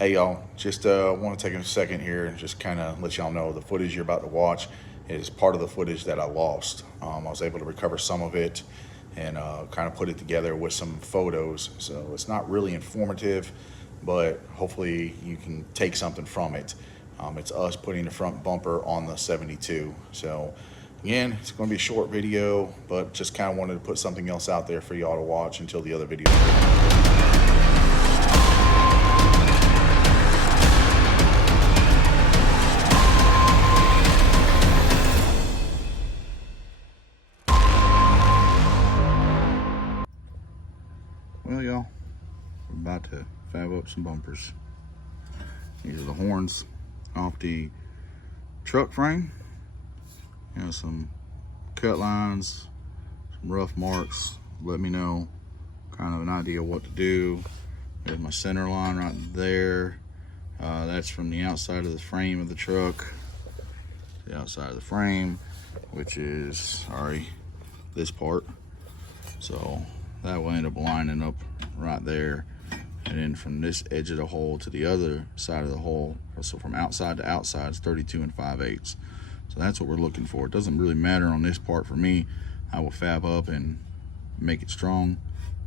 Hey y'all, just want to take a second here and just kind of let y'all know the footage you're about to watch is part of the footage that I lost. I was able to recover some of it and kind of put it together with some photos. So it's not really informative, but hopefully you can take something from it. It's us putting the front bumper on the 72. So again, it's going to be a short video, but just kind of wanted to put something else out there for y'all to watch until the other video. Well, y'all, we're about to fab up some bumpers. These are the horns off the truck frame. You know, some cut lines, some rough marks. Let me know kind of an idea of what to do. There's my center line right there. That's from the outside of the frame of the truck. The outside of the frame, which is, sorry, this part. So that will end up lining up right there. And then from this edge of the hole to the other side of the hole, so from outside to outside, it's 32 5/8. So that's what we're looking for. It doesn't really matter on this part for me. I will fab up and make it strong,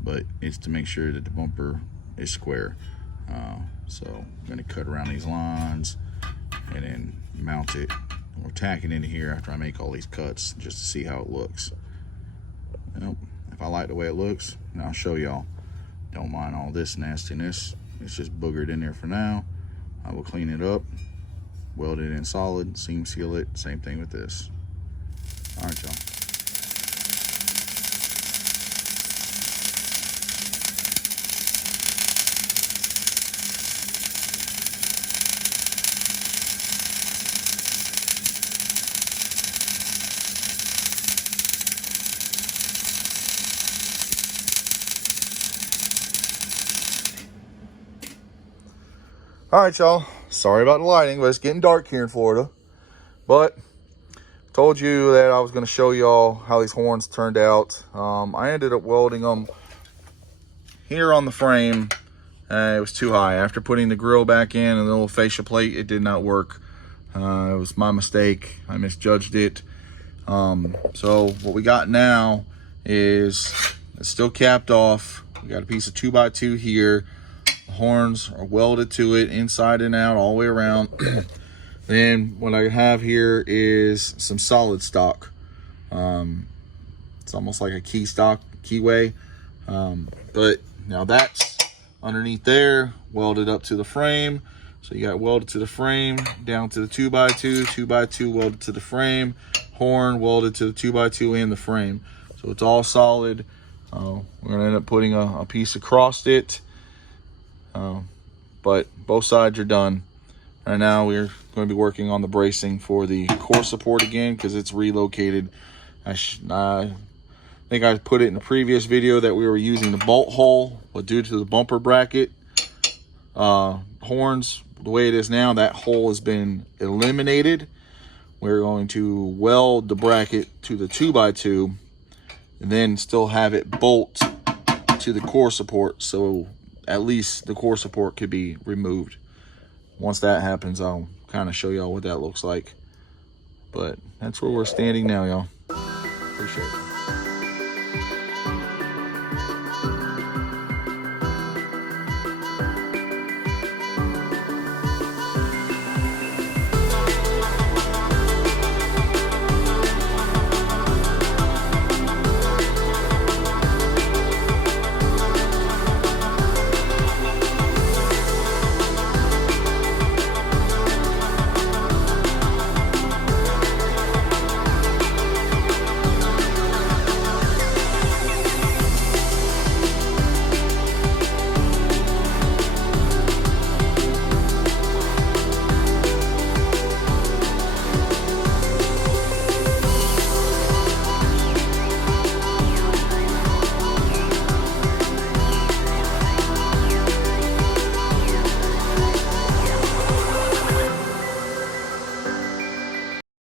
but it's to make sure that the bumper is square. So I'm gonna cut around these lines and then mount it or tack it into here after I make all these cuts, just to see how it looks. Well, if I like the way it looks, and I'll show y'all. Don't mind all this nastiness. It's just boogered in there for now. I will clean it up, weld it in solid, seam seal it. Same thing with this. All right, y'all. All right, y'all. Sorry about the lighting, but it's getting dark here in Florida. But told you that I was going to show y'all how these horns turned out. I ended up welding them here on the frame. It was too high. After putting the grill back in and the little fascia plate, it did not work. It was my mistake. I misjudged it. So what we got now is it's still capped off. We got a piece of 2x2 here. The horns are welded to it inside and out all the way around. Then what I have here is some solid stock. It's almost like a keyway. But now that's underneath there, welded up to the frame. So you got welded to the frame, down to the 2x2, 2x2 welded to the frame, horn welded to the 2x2 and the frame. So it's all solid. We're gonna end up putting a piece across it. But both sides are done. Right now we're going to be working on the bracing for the core support again, because it's relocated. I think I put it in the previous video that we were using the bolt hole, but due to the bumper bracket horns the way it is now, that hole has been eliminated. We're going to weld the bracket to the 2x2 and then still have it bolt to the core support, so at least the core support could be removed. Once that happens, I'll kind of show y'all what that looks like. But that's where we're standing now, y'all. Appreciate it.